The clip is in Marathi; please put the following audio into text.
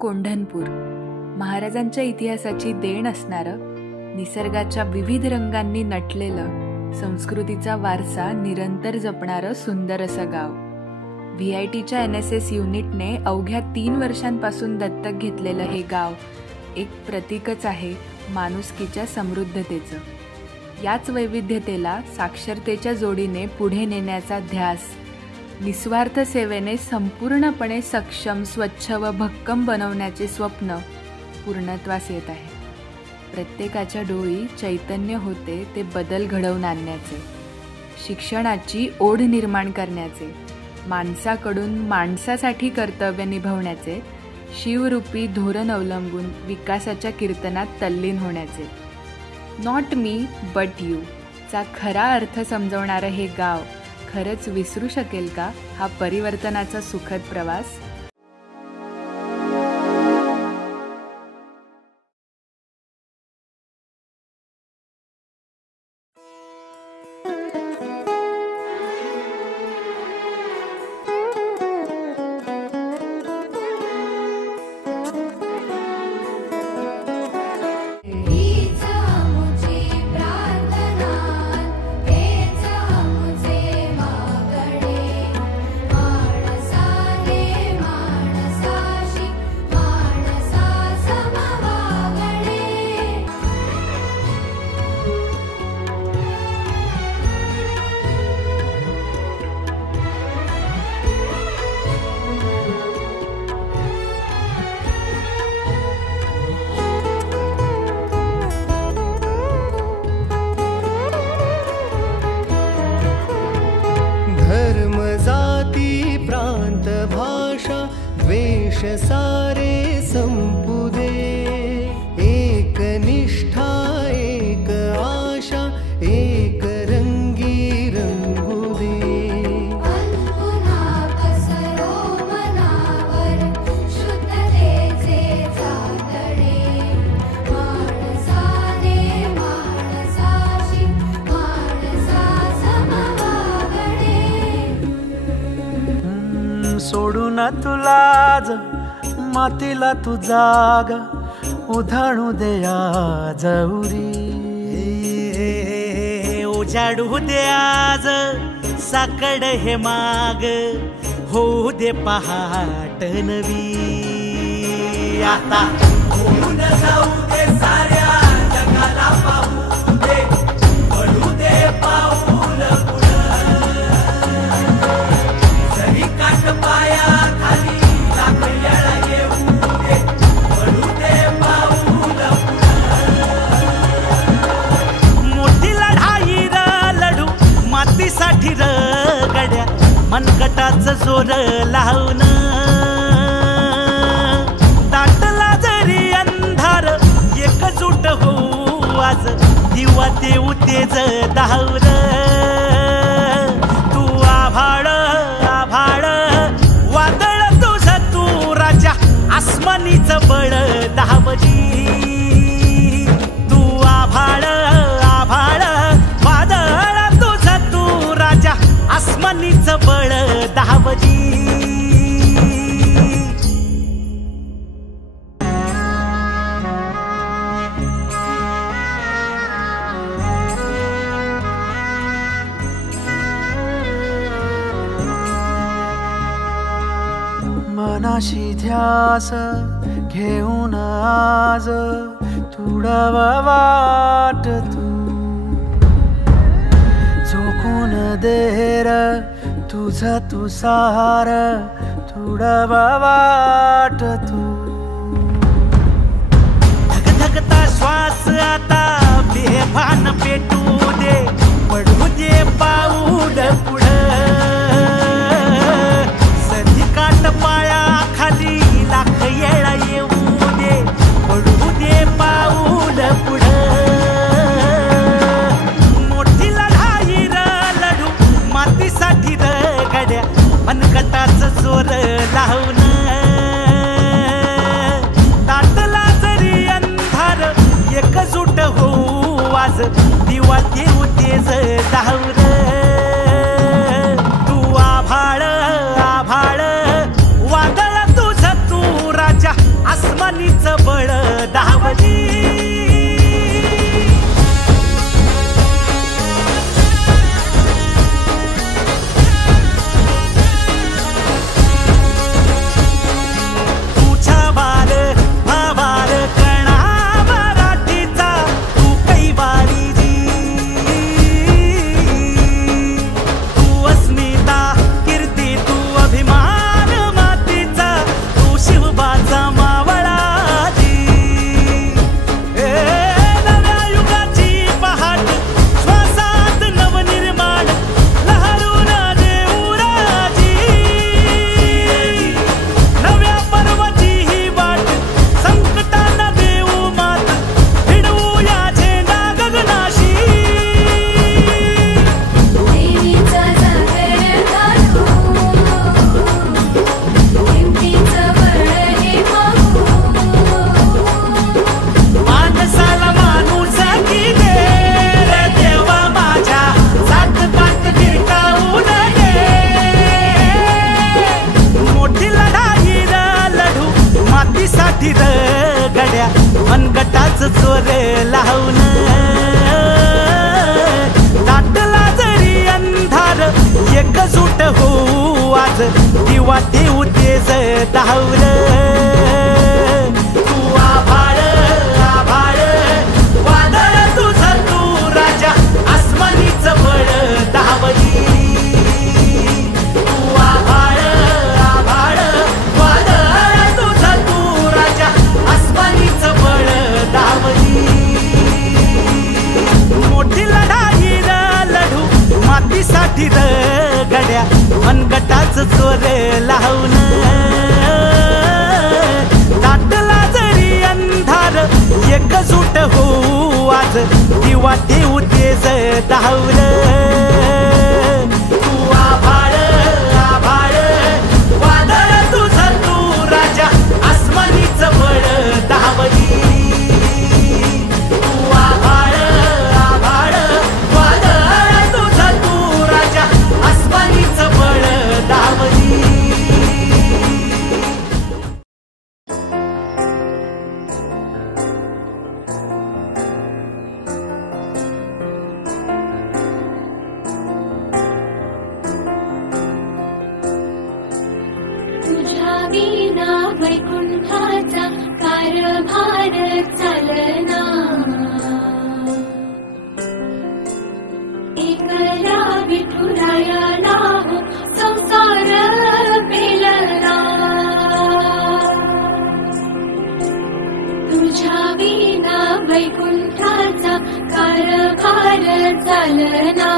कोंढणपूर महाराजांच्या इतिहासाची देण असणारं, निसर्गाच्या विविध रंगांनी नटलेलं, संस्कृतीचा वारसा निरंतर जपणारं सुंदर असं गाव. VITच्या NSS युनिटने अवघ्या 3 वर्षांपासून दत्तक घेतलेलं हे गाव एक प्रतीकच आहे माणुसकीच्या समृद्धतेचं. याच वैविध्यतेला साक्षरतेच्या जोडीने पुढे नेण्याचा ध्यास, निस्वार्थ सेवेने संपूर्णपणे सक्षम, स्वच्छ व भक्कम बनवण्याचे स्वप्न पूर्णत्वास येत आहे. प्रत्येकाच्या डोळी चैतन्य होते ते बदल घडवून आणण्याचे, शिक्षणाची ओढ निर्माण करण्याचे, माणसाकडून माणसासाठी कर्तव्य निभवण्याचे, शिवरूपी धोरण अवलंबून विकासाच्या कीर्तनात तल्लीन होण्याचे. नॉट मी बट यू चा खरा अर्थ समजवणारं हे गाव खरंच विसरू शकेल का हा परिवर्तनाचा सुखद प्रवास? सारे संपुदे, एक निष्ठा एक आशा, एक रंगी रंगुदे. अनपुन्हा पसरो मनावर शुद्धतेचे चातडे, माणसाने माणसाशी माणसा समवागणे. सोडून तुला मातीला तू जाग उधाणू दे आज उरी. उजाडू दे आज साकड हे माग, होऊ दे पहाट नवी. आता होऊन जाऊ दे साऱ्या जगाला पाहू दे, पडू दे पाऊल पुढं. जरी काट पाया खाली लाख येळा येऊ दे, पडू दे पाऊल पुढं. मोठी लढाई र लढू मातीसाठी र गड्या, मनगटाचं जोर लावून. दाटला जरी अंधार एकजूट होऊ आज, दिवा देऊ तेज धावर. तू आभाळ आभाळ वादळ तुझं तू राजा, आसमानीचं बळ दावजी. तू आभाळ आभाळ वादळ तुझं तू राजा, आसमानीचं बळ दावजी. मनाशी ध्यास घेऊन आज तुडव वाट, तू झोकून देर तुझ तू सार तुडव वाट. तू धगधगता श्वास आता बेभान पेटू दे, पडू दे पाऊल पुढं. काट पाया खाली लाख येळा येऊ दे, पडू दे पाऊल पुढं. मोठी लढाई र लढू मातीसाठी र गड्या, मनगटाचं जोर लावून. दाटला जरी अंधार एकजूट होऊ आज, दिवा देऊ तेज धावर. तू आभाळ आभाळ मातीसाठी रगड्या मनगटाच चोर लावून दाटला जरी अंधार एकजूट होऊ आज दिवा देऊ तेज धावल तू आभाळ आभाळ वादळ तुझं तू राजा आसमानीच बळ धावली तू आभाळ आभाळ वादळ तुझं तू राजा आसमानीच बळ धावली मोठी लढाई लढू मातीसाठी रगड्या मनगटाच चोर लावून दाटला जरी अंधार एकजूट होऊ आज दिवा देऊ तेज धावल तू आभाळ आभाळ वादळ तुझं तू राजा आसमानीच बळ धावली तू आभाळ आभाळ वादळ तुझं तू राजा आसमानीच बळ धावली तुझ्या विना वैकुंठाचा कारभार चालना एकला विठुराया नाव संसार पेलना तुझ्या विना वैकुंठाचा कारभार चालना